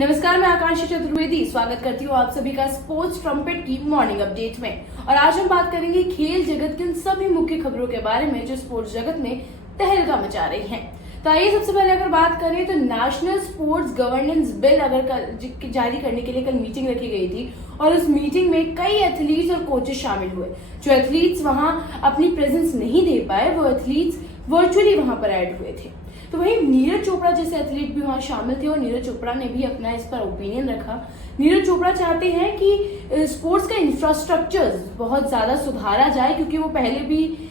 नमस्कार, मैं आकांक्षा चतुर्वेदी स्वागत करती हूँ आप सभी का स्पोर्ट्स ट्रम्पेट की मॉर्निंग अपडेट में। और आज हम बात करेंगे खेल जगत की उन सभी मुख्य खबरों के बारे में जो स्पोर्ट्स जगत में तहलका मचा रही हैं। तो आइए सबसे पहले अगर बात करें तो नेशनल स्पोर्ट्स गवर्नेंस बिल जारी करने के लिए कल मीटिंग रखी गई थी और उस मीटिंग में कई एथलीट्स और कोचेस शामिल हुए। जो एथलीट्स वहां अपनी प्रेजेंस नहीं दे पाए वो एथलीट्स वर्चुअली वहां पर ऐड हुए थे। तो वहीं नीरज चोपड़ा जैसे एथलीट भी वहां शामिल थे और नीरज चोपड़ा ने भी अपना इस पर ओपिनियन रखा। नीरज चोपड़ा चाहते हैं कि स्पोर्ट्स का इंफ्रास्ट्रक्चर बहुत ज्यादा सुधारा जाए, क्योंकि वो पहले भी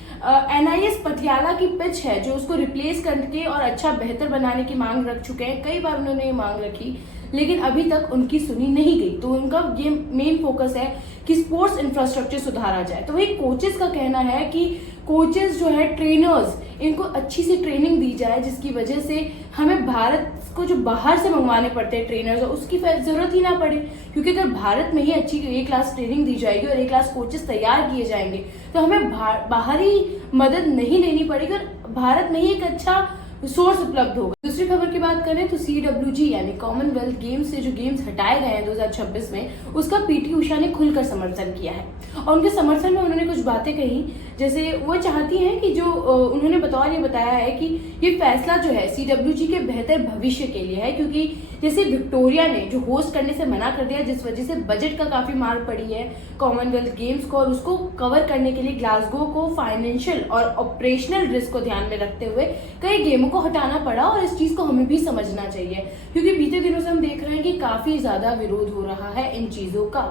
NIS पटियाला की पिच है जो उसको रिप्लेस करके और अच्छा बेहतर बनाने की मांग रख चुके हैं। कई बार उन्होंने ये मांग रखी लेकिन अभी तक उनकी सुनी नहीं गई। तो उनका ये मेन फोकस है कि स्पोर्ट्स इंफ्रास्ट्रक्चर सुधारा जाए। तो वही कोचेस का कहना है कि कोचेस जो है, ट्रेनर्स, इनको अच्छी सी ट्रेनिंग दी जाए जिसकी वजह से हमें भारत को जो बाहर से मंगवाने पड़ते हैं ट्रेनर्स, उसकी जरूरत ही ना पड़े। क्योंकि अगर भारत में ही अच्छी A क्लास ट्रेनिंग दी जाएगी और A क्लास कोचेस तैयार किए जाएंगे तो हमें बाहरी मदद नहीं लेनी पड़ेगी और भारत में ही एक अच्छा सोर्स उपलब्ध होगा। दूसरी खबर की बात करें तो CWG यानी कॉमनवेल्थ गेम्स से जो गेम्स हटाए गए हैं 2026 में, उसका PT उषा ने खुलकर समर्थन किया है। और उनके समर्थन में उन्होंने कुछ बातें कही, जैसे वो चाहती हैं कि जो उन्होंने बतौर ये बताया है कि ये फैसला जो है CWG के बेहतर भविष्य के लिए है, क्योंकि जैसे विक्टोरिया ने जो होस्ट करने से मना कर दिया जिस वजह से बजट का काफी मार पड़ी है कॉमनवेल्थ गेम्स को, और उसको कवर करने के लिए ग्लासगो को फाइनेंशियल और ऑपरेशनल रिस्क को ध्यान में रखते हुए कई गेमों को हटाना पड़ा। और इस चीज को हमें भी समझना चाहिए, क्योंकि बीते दिनों से हम देख रहे हैं कि काफी ज्यादा विरोध हो रहा है इन चीजों का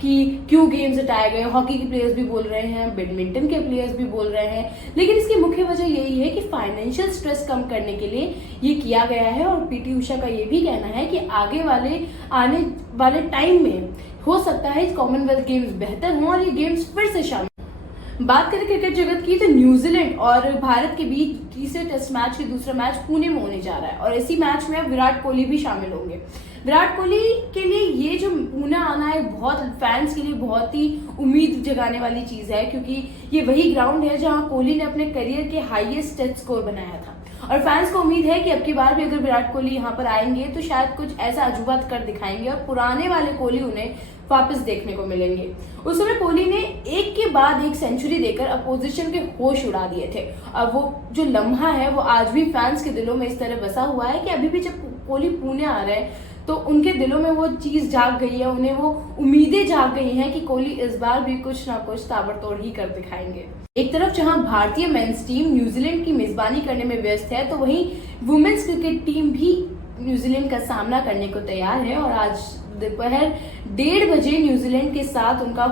कि क्यों गेम्स हटाए गए। हॉकी के प्लेयर्स भी बोल रहे हैं, बैडमिंटन के प्लेयर्स भी बोल रहे हैं, लेकिन इसकी मुख्य वजह यही है कि फाइनेंशियल स्ट्रेस कम करने के लिए ये किया गया है। और PT उषा का ये भी कहना है कि आने वाले टाइम में हो सकता है कॉमनवेल्थ गेम्स बेहतर हों और ये गेम्स फिर से शामिल। बात करें क्रिकेट जगत की तो न्यूजीलैंड और भारत के बीच तीसरे टेस्ट मैच की दूसरा मैच पुणे में होने जा रहा है और इसी मैच में अब विराट कोहली भी शामिल होंगे। विराट कोहली के लिए ये जो पुणे आना है बहुत फैंस के लिए बहुत ही उम्मीद जगाने वाली चीज है, क्योंकि ये वही ग्राउंड है जहां कोहली ने अपने करियर के हाईएस्ट टेस्ट स्कोर बनाया था। और फैंस को उम्मीद है कि अब की बार भी अगर विराट कोहली यहाँ पर आएंगे तो शायद कुछ ऐसा अजूबा कर दिखाएंगे और पुराने वाले कोहली उन्हें वापस देखने को मिलेंगे। उस समय कोहली ने एक के बाद एक सेंचुरी देकर अपोजिशन के होश उड़ा दिए थे। अब वो जो लम्हा है वो आज भी फैंस के दिलों में इस तरह बसा हुआ है कि अभी भी जब कोहली पुणे आ रहे हैं तो उनके दिलों में वो चीज जाग गई है, उन्हें वो उम्मीदें जाग गई हैं कि कोहली इस बार भी कुछ ना कुछ ताबड़तोड़ ही कर दिखाएंगे। एक तरफ जहां भारतीय मेंस टीम न्यूजीलैंड की मेजबानी करने में व्यस्त है तो वहीं वुमेन्स क्रिकेट टीम भी न्यूजीलैंड का सामना करने को तैयार है। और आज दोपहर 1:30 बजे न्यूजीलैंड के साथ उनका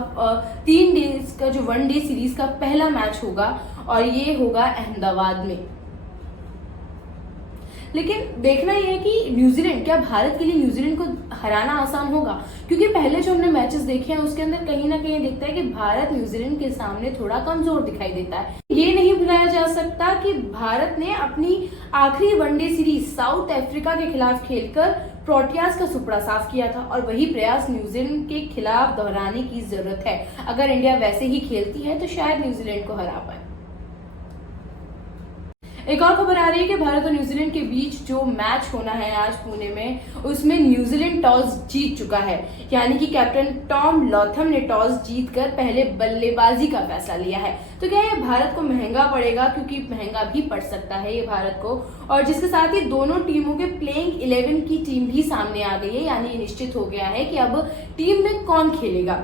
3 डेज का जो 1 डे सीरीज का पहला मैच होगा और ये होगा अहमदाबाद में। लेकिन देखना यह है कि न्यूजीलैंड, क्या भारत के लिए न्यूजीलैंड को हराना आसान होगा, क्योंकि पहले जो हमने मैचेस देखे हैं उसके अंदर कहीं ना कहीं दिखता है कि भारत न्यूजीलैंड के सामने थोड़ा कमजोर दिखाई देता है। ये नहीं भुलाया जा सकता कि भारत ने अपनी आखिरी 1 डे सीरीज साउथ अफ्रीका के खिलाफ खेलकर प्रोटियाज का सुपड़ा साफ किया था और वही प्रयास न्यूजीलैंड के खिलाफ दोहराने की जरूरत है। अगर इंडिया वैसे ही खेलती है तो शायद न्यूजीलैंड को हरा पाए। एक और खबर आ रही है कि भारत और न्यूजीलैंड के बीच जो मैच होना है आज पुणे में, उसमें न्यूजीलैंड टॉस जीत चुका है, यानी कि कैप्टन टॉम लॉथम ने टॉस जीतकर पहले बल्लेबाजी का फैसला लिया है। तो क्या ये भारत को महंगा पड़ेगा, क्योंकि महंगा भी पड़ सकता है ये भारत को। और जिसके साथ ही दोनों टीमों के प्लेइंग 11 की टीम भी सामने आ गई है, यानी ये निश्चित हो गया है कि अब टीम में कौन खेलेगा।